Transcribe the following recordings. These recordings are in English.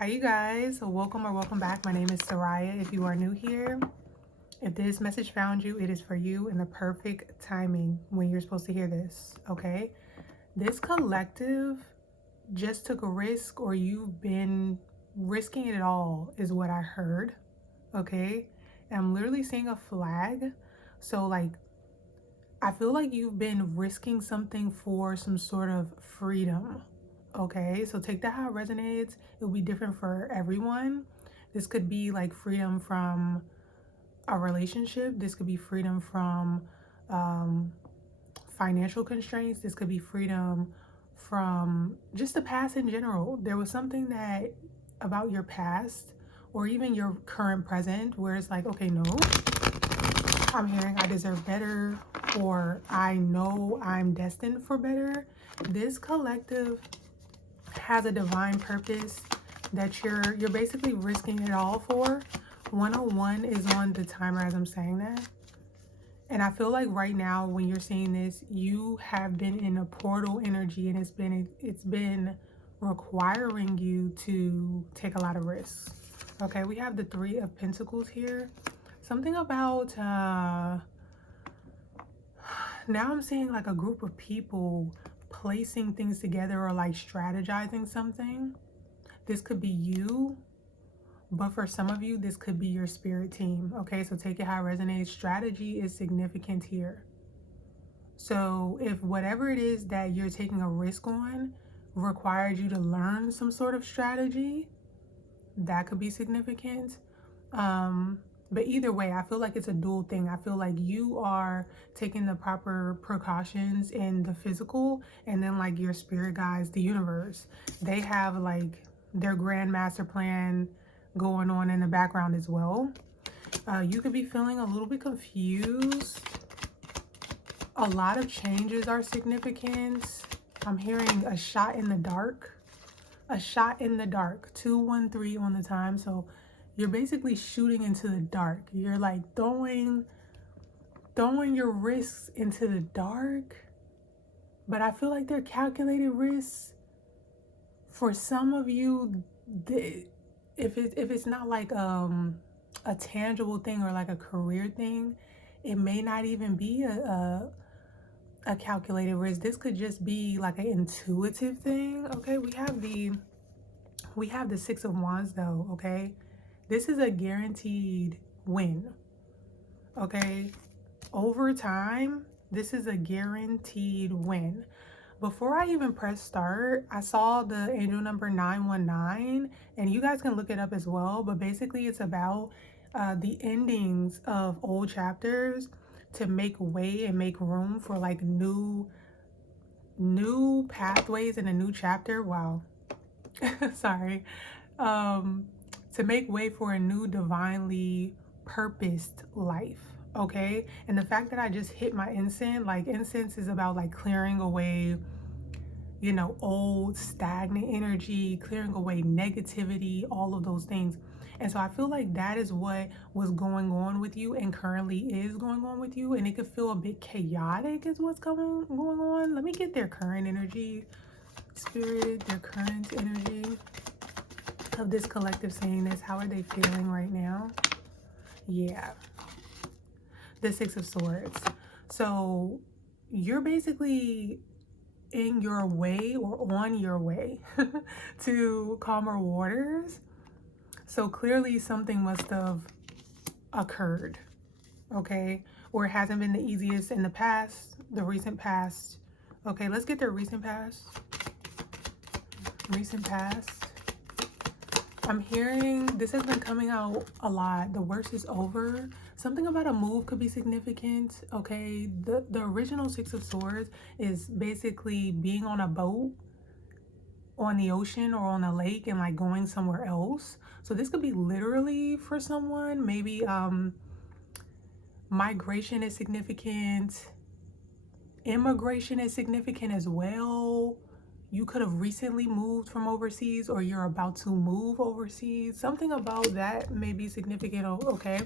Hi you guys, welcome or welcome back. My name is Soraya. If you are new here, if this message found you, it is for you in the perfect timing when you're supposed to hear this, okay? This collective just took a risk, or you've been risking it all is what I heard, okay? And I'm literally seeing a flag. So like, I feel like you've been risking something for some sort of freedom. Okay, so take that how it resonates. It will be different for everyone. This could be like freedom from a relationship. This could be freedom from um, financial constraints. This could be freedom from just the past in general. There was something that about your past or even your current present where it's like, okay, no, I'm hearing I deserve better, or I know I'm destined for better. This collective has a divine purpose that you're basically risking it all for. 101 is on the timer as I'm saying that. And I feel like right now when you're seeing this, you have been in a portal energy, and it's been requiring you to take a lot of risks. Okay, we have the 3 of Pentacles here. Something about now I'm seeing like a group of people placing things together or like strategizing something. This could be you, but for some of you, this could be your spirit team. Okay, so take it how it resonates. Strategy is significant here. So if whatever it is that you're taking a risk on requires you to learn some sort of strategy, that could be significant. But either way, I feel like it's a dual thing. I feel like you are taking the proper precautions in the physical, and then like your spirit guides, the universe, they have like their grand master plan going on in the background as well. You could be feeling a little bit confused. A lot of changes are significant. I'm hearing a shot in the dark. A shot in the dark. 213 on the time. So you're basically shooting into the dark. You're like throwing your risks into the dark. But I feel like they're calculated risks. For some of you, if it's not like a tangible thing or like a career thing, it may not even be a calculated risk. This could just be like an intuitive thing. Okay, we have the 6 of Wands though. Okay, this is a guaranteed win. Okay, over time, this is a guaranteed win. Before I even press start, I saw the angel number 919, and you guys can look it up as well. But basically, it's about the endings of old chapters to make way and make room for like new pathways in a new chapter. Wow. Sorry. To make way for a new divinely purposed life. Okay, and the fact that I just hit my incense, like incense is about like clearing away, you know, old stagnant energy, clearing away negativity, all of those things. And so I feel like that is what was going on with you and currently is going on with you, and it could feel a bit chaotic is what's going on. Let me get their current energy, spirit, their current energy of this collective saying this. How are they feeling right now? Yeah, the 6 of Swords. So you're basically in your way or on your way to calmer waters. So clearly something must have occurred, okay? Or it hasn't been the easiest in the past, the recent past. Okay, let's get their recent past. Recent past. I'm hearing this has been coming out a lot. The worst is over. Something about a move could be significant. Okay, the original 6 of Swords is basically being on a boat on the ocean or on a lake and like going somewhere else. So this could be literally for someone. Maybe migration is significant. Immigration is significant as well. You could have recently moved from overseas, or you're about to move overseas. Something about that may be significant. Okay,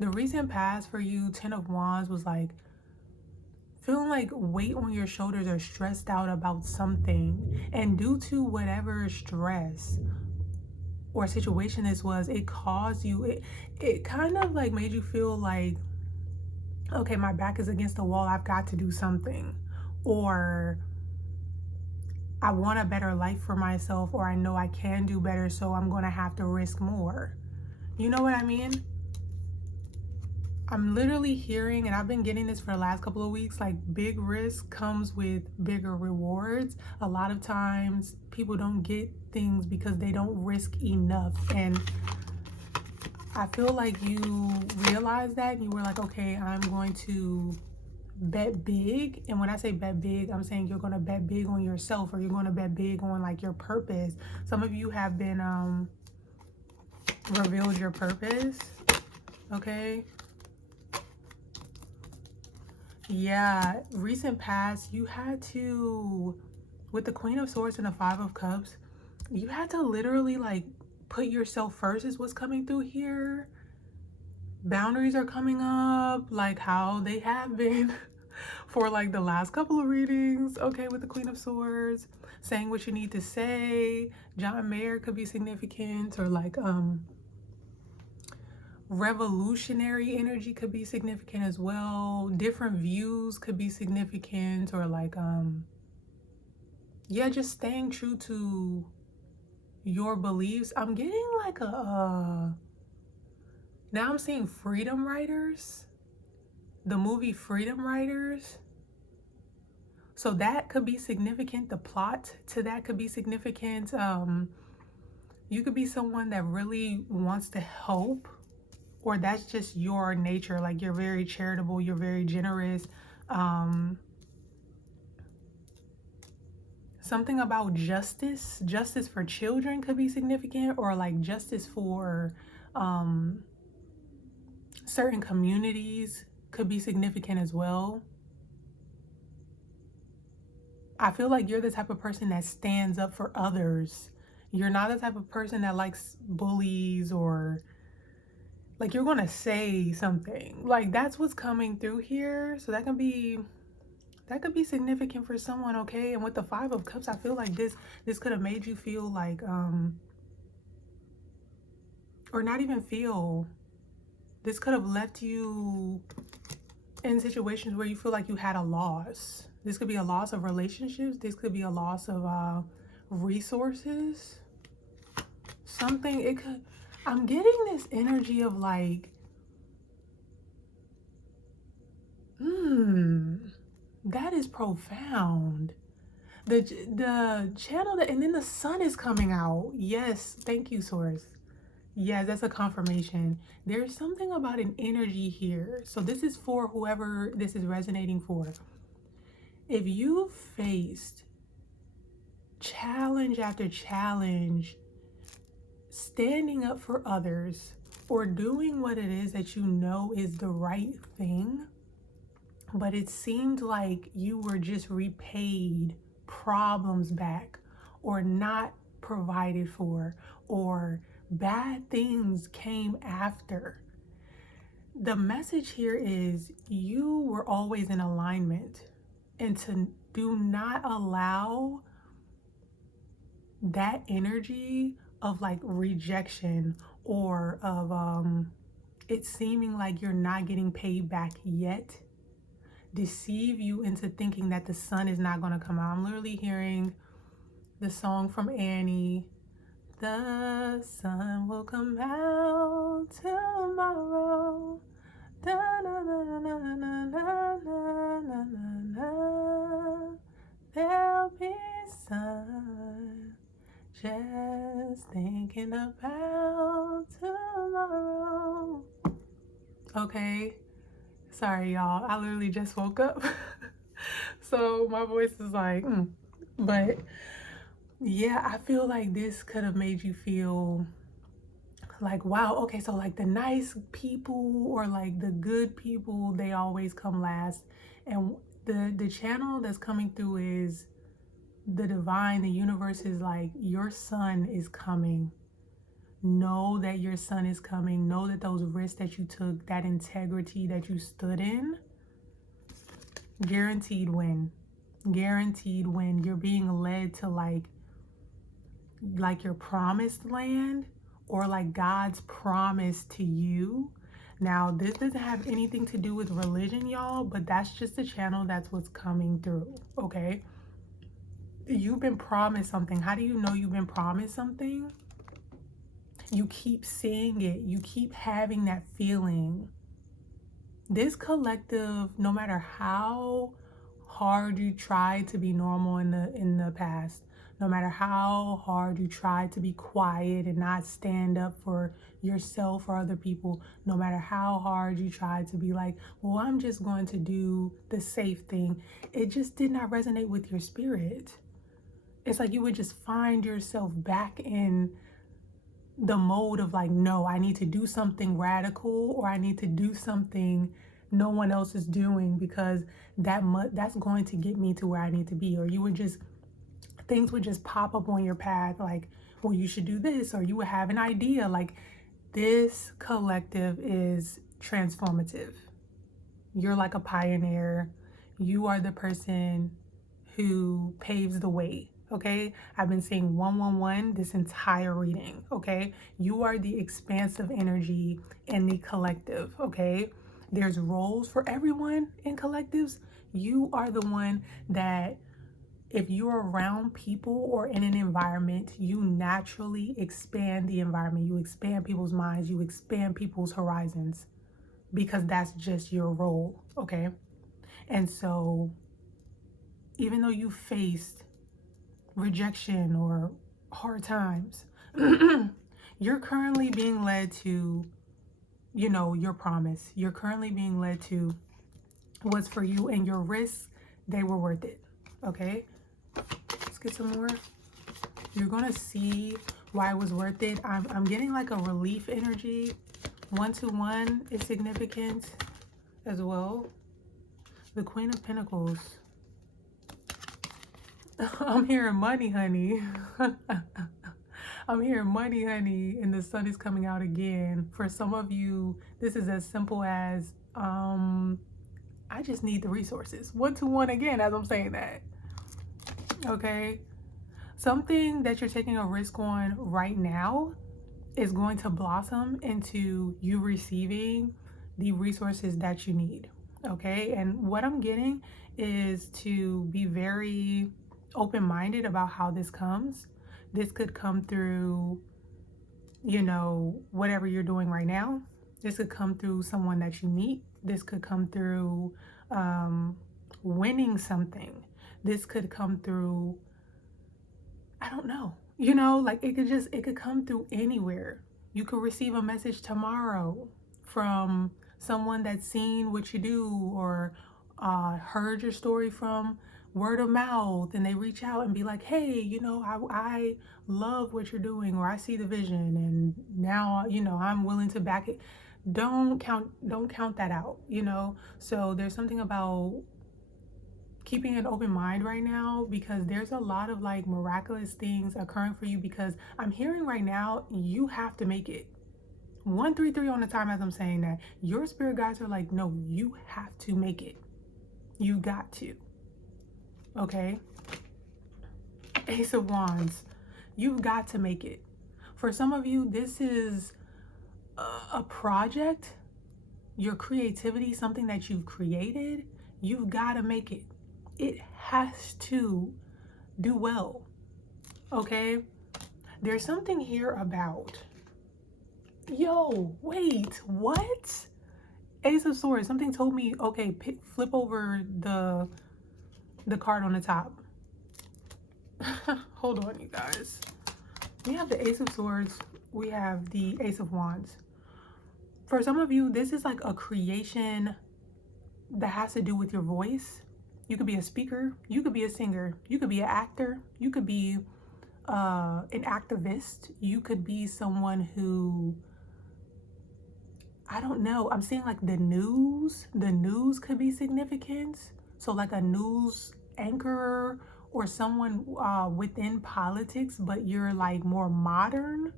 the recent past for you, 10 of Wands, was like feeling like weight on your shoulders or stressed out about something, and due to whatever stress, or situation this was, it caused you, it kind of like made you feel like, okay, my back is against the wall, I've got to do something, or I want a better life for myself, or I know I can do better, so I'm gonna have to risk more. You know what I mean? I'm literally hearing, and I've been getting this for the last couple of weeks, like big risk comes with bigger rewards. A lot of times people don't get things because they don't risk enough. And I feel like you realized that and you were like, okay, I'm going to bet big. And when I say bet big, I'm saying you're going to bet big on yourself, or you're going to bet big on like your purpose. Some of you have been revealed your purpose. Okay. Yeah, recent past, you had to, with the Queen of Swords and the Five of Cups, you had to literally like put yourself first is what's coming through here. Boundaries are coming up, like how they have been for like the last couple of readings, okay, with the Queen of Swords, saying what you need to say. John Mayer could be significant, or like revolutionary energy could be significant as well. Different views could be significant, or like yeah, just staying true to your beliefs. I'm getting like a now I'm seeing freedom writers, the movie Freedom Writers. So that could be significant. The plot to that could be significant. You could be someone that really wants to help, or that's just your nature. Like you're very charitable, you're very generous. Something about justice for children could be significant, or like justice for certain communities could be significant as well. I feel like you're the type of person that stands up for others. You're not the type of person that likes bullies, or like you're gonna say something. Like that's what's coming through here. So that could be significant for someone, okay? And with the Five of Cups, I feel like this could have made you feel like or not even feel, this could have left you in situations where you feel like you had a loss. This could be a loss of relationships. This could be a loss of resources. Something, it could, I'm getting this energy of like, that is profound. The channel that, and then the sun is coming out. Yes, thank you, source. Yeah, that's a confirmation. There's something about an energy here. So this is for whoever this is resonating for. If you faced challenge after challenge, standing up for others, or doing what it is that you know is the right thing, but it seemed like you were just repaid problems back, or not provided for, or bad things came after. The message here is you were always in alignment, and to do not allow that energy of like rejection, or of it seeming like you're not getting paid back yet, deceive you into thinking that the sun is not going to come out. I'm literally hearing the song from Annie, the sun will come out tomorrow. Da, na, na, na, na, na, na, na, na, na. There'll be sun, just thinking about tomorrow. Okay, sorry y'all, I literally just woke up. So my voice is like, but yeah, I feel like this could have made you feel like, wow, okay, so like the nice people, or like the good people, they always come last. And the channel that's coming through is the divine. The universe is like, your sun is coming. Know that your sun is coming. Know that those risks that you took, that integrity that you stood in, guaranteed win. Guaranteed win. You're being led to like your promised land, or like God's promise to you. Now, this doesn't have anything to do with religion, y'all, but that's just the channel. That's what's coming through, okay? You've been promised something. How do you know you've been promised something? You keep seeing it. You keep having that feeling. This collective, no matter how hard you try to be normal in the past, no matter how hard you try to be quiet and not stand up for yourself or other people, no matter how hard you try to be like, well, I'm just going to do the safe thing, it just did not resonate with your spirit. It's like you would just find yourself back in the mode of like, no, I need to do something radical, or I need to do something no one else is doing, because that's going to get me to where I need to be. Or you would just, things would just pop up on your path like, well, you should do this, or you would have an idea. Like, this collective is transformative. You're like a pioneer. You are the person who paves the way. Okay, I've been saying 111 this entire reading. Okay, you are the expansive energy in the collective. Okay, there's roles for everyone in collectives. You are the one that, if you're around people or in an environment, you naturally expand the environment. You expand people's minds. You expand people's horizons, because that's just your role. Okay, and so even though you faced rejection or hard times, you're currently being led to, your promise. You're currently being led to what's for you, and your risks, they were worth it. Okay, let's get some more. You're gonna see why it was worth it. I'm getting like a relief energy. 1-1 is significant as well. The Queen of Pentacles. I'm hearing money, honey. I'm hearing money, honey, and the sun is coming out again. For some of you, this is as simple as, I just need the resources. 1-1 again, as I'm saying that. Okay? Something that you're taking a risk on right now is going to blossom into you receiving the resources that you need. Okay? And what I'm getting is to be very open-minded about how this comes. This could come through, whatever you're doing right now. This could come through someone that you meet. This could come through winning something. This could come through, I don't know, like it could come through anywhere. You could receive a message tomorrow from someone that's seen what you do, or heard your story from word of mouth, and they reach out and be like, hey, I love what you're doing, or I see the vision, and now, I'm willing to back it. Don't count that out, So there's something about keeping an open mind right now, because there's a lot of like miraculous things occurring for you, because I'm hearing right now you have to make it. 133 on the time as I'm saying that. Your spirit guides are like, no, you have to make it. You got to. Okay? Ace of Wands. You've got to make it. For some of you, this is a project, your creativity, something that you've created. You've got to make it. It has to do well. Okay? There's something here about, wait, what? Ace of Swords. Something told me, okay, flip over the card on the top. Hold on, you guys. We have the Ace of Swords. We have the Ace of Wands. For some of you, this is like a creation that has to do with your voice. You could be a speaker. You could be a singer. You could be an actor. You could be an activist. You could be someone who, I don't know. I'm seeing like the news. The news could be significant. So like a news anchor, or someone within politics, but you're like more modern.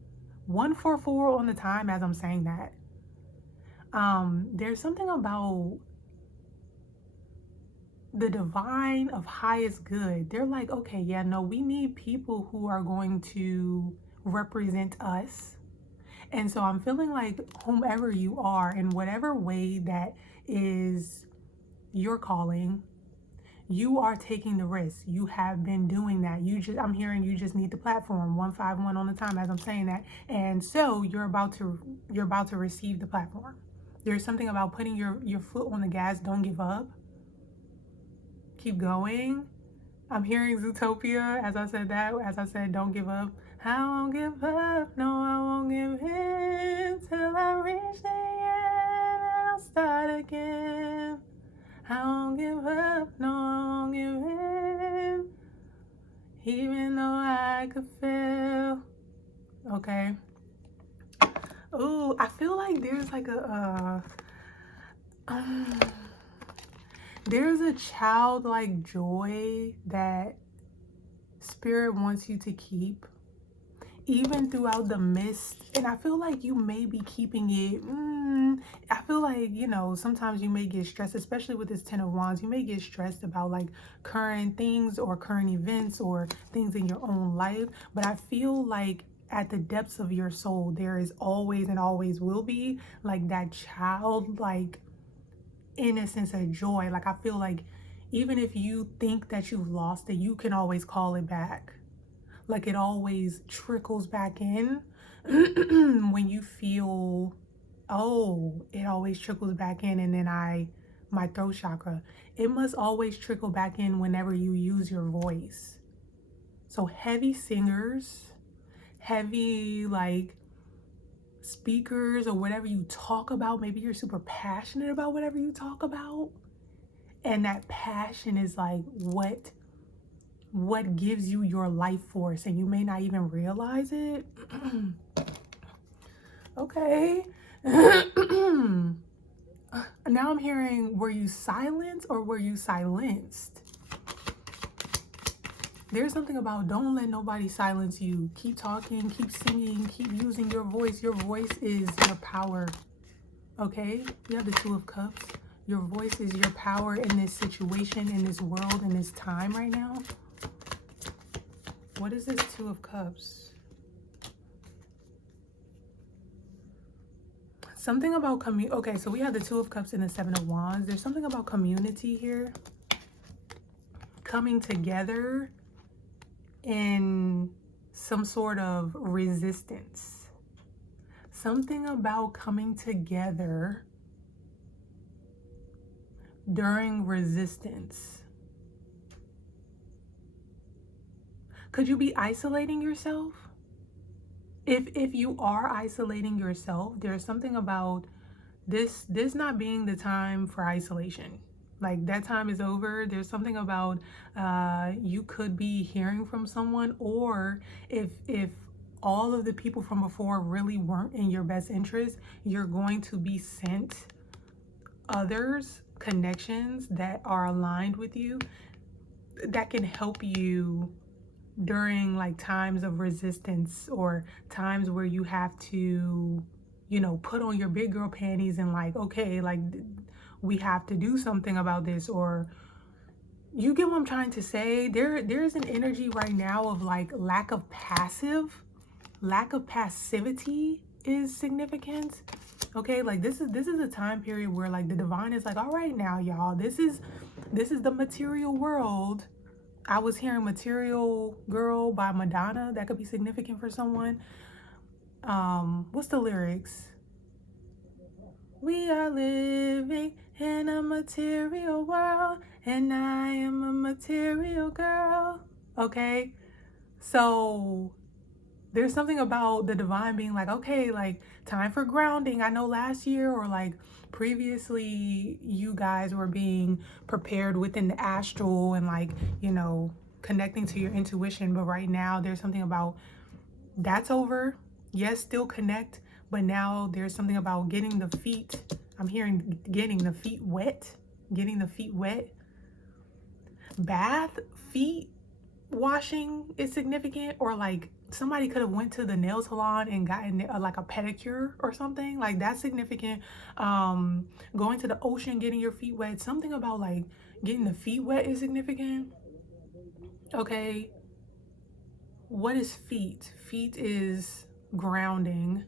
144 on the time as I'm saying that. There's something about the divine of highest good. They're like, okay, yeah, no, we need people who are going to represent us. And so I'm feeling like whomever you are, in whatever way that is your calling, you are taking the risk. You have been doing that. I'm hearing you just need the platform 151 on the time as I'm saying that. And so you're about to receive the platform. There's something about putting your foot on the gas. Don't give up. Keep going. I'm hearing Zootopia as I said that. As I said, don't give up. I won't give up. No, I won't give in till I reach the end and I'll start again. I won't give up. No, I won't give in. Even though I could fail. Okay. Oh, I feel like there's like there's a childlike joy that Spirit wants you to keep, even throughout the mist. And I feel like you may be keeping it. I feel like, sometimes you may get stressed, especially with this 10 of Wands. You may get stressed about like current things or current events or things in your own life. But I feel like at the depths of your soul, there is always and always will be like that childlike innocence and joy. Like I feel like even if you think that you've lost it, you can always call it back. Like it always trickles back in when you feel, oh, it always trickles back in. And then my throat chakra, it must always trickle back in whenever you use your voice. So heavy singers, heavy like speakers or whatever you talk about, maybe you're super passionate about whatever you talk about. And that passion is like what gives you your life force, and you may not even realize it. Okay. Now I'm hearing, were you silenced or were you silenced? There's something about don't let nobody silence you. Keep talking, keep singing, keep using your voice. Your voice is your power. Okay? You have the Two of Cups. Your voice is your power in this situation, in this world, in this time right now. What is this Two of Cups? Something about okay, so we have the Two of Cups and the Seven of Wands. There's something about community here. Coming together in some sort of resistance. Something about coming together during resistance. Could you be isolating yourself? If you are isolating yourself, there's something about this not being the time for isolation. Like that time is over. There's something about you could be hearing from someone, or if all of the people from before really weren't in your best interest, you're going to be sent others, connections that are aligned with you that can help you during like times of resistance or times where you have to, put on your big girl panties and like, okay, like we have to do something about this. Or you get what I'm trying to say? There's an energy right now of like lack of passivity is significant. Okay, like this is a time period where like the divine is like, all right now, y'all, this is the material world. I was hearing Material Girl by Madonna. That could be significant for someone. What's the lyrics? We are living in a material world, and I am a material girl. Okay, so there's something about the divine being like, okay, like time for grounding. I know last year or like previously you guys were being prepared within the astral and like, connecting to your intuition. But right now there's something about that's over. Yes, still connect. But now there's something about getting the feet. I'm hearing getting the feet wet. Getting the feet wet. Bath, feet washing is significant. Or like somebody could have went to the nail salon and gotten like a pedicure or something. Like that's significant. Going to the ocean, getting your feet wet. Something about like getting the feet wet is significant. Okay. What is feet? Feet is grounding.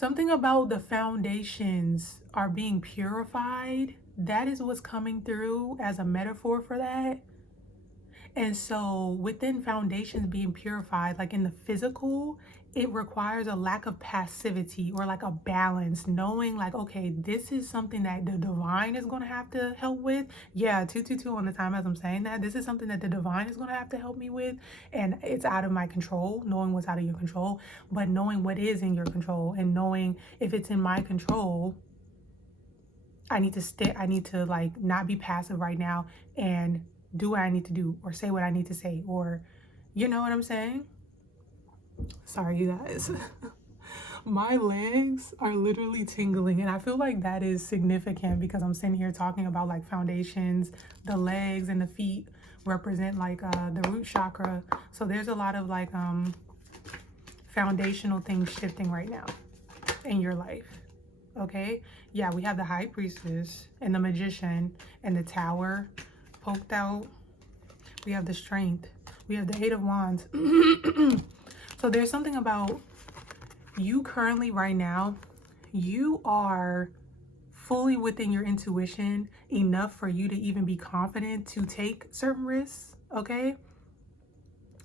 Something about the foundations are being purified. That is what's coming through as a metaphor for that. And so within foundations being purified, like in the physical, it requires a lack of passivity or like a balance, knowing like, okay, this is something that the divine is going to have to help with. Yeah, 222 on the time as I'm saying that. This is something that the divine is going to have to help me with. And it's out of my control, knowing what's out of your control, but knowing what is in your control and knowing if it's in my control, I need to like not be passive right now and do what I need to do or say what I need to say, or you know what I'm saying? Sorry, you guys. My legs are literally tingling, and I feel like that is significant because I'm sitting here talking about like foundations. The legs and the feet represent like the root chakra. So there's a lot of like foundational things shifting right now in your life. Okay, yeah, we have the high priestess and the magician and the tower poked out. We have the strength. We have the 8 of wands. So there's something about you currently right now, you are fully within your intuition enough for you to even be confident to take certain risks, okay?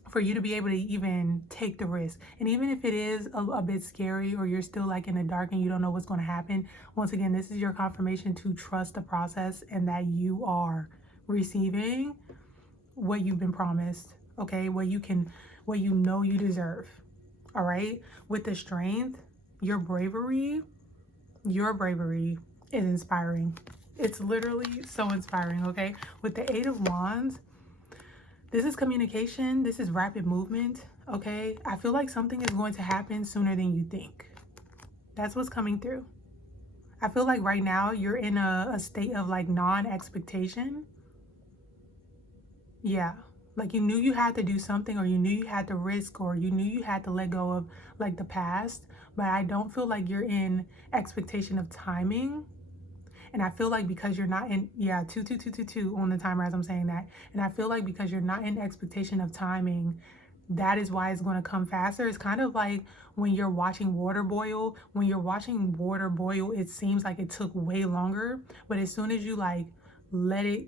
For you to be able to even take the risk. And even if it is a bit scary or you're still like in the dark and you don't know what's going to happen, once again, this is your confirmation to trust the process and that you are receiving what you've been promised, okay? What you know you deserve, all right? With the strength, your bravery is inspiring. It's literally so inspiring, okay? With the 8 of wands, this is communication. This is rapid movement, okay? I feel like something is going to happen sooner than you think. That's what's coming through. I feel like right now you're in a state of like non-expectation. Yeah, like you knew you had to do something, or you knew you had to risk, or you knew you had to let go of like the past, but I don't feel like you're in expectation of timing. And I feel like because you're not in, yeah, 22222 on the timer as I'm saying that. And I feel like because you're not in expectation of timing, that is why it's going to come faster. It's kind of like when you're watching water boil. When you're watching water boil, it seems like it took way longer. But as soon as you like let it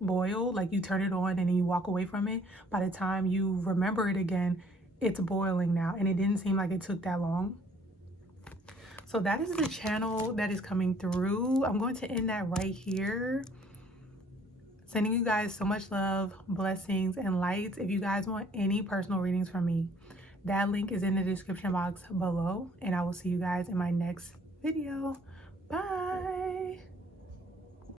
boil, like you turn it on and then you walk away from it, by the time you remember it again, it's boiling now. And it didn't seem like it took that long. So that is the channel that is coming through. I'm going to end that right here. Sending you guys so much love, blessings, and lights. If you guys want any personal readings from me, that link is in the description box below. And I will see you guys in my next video.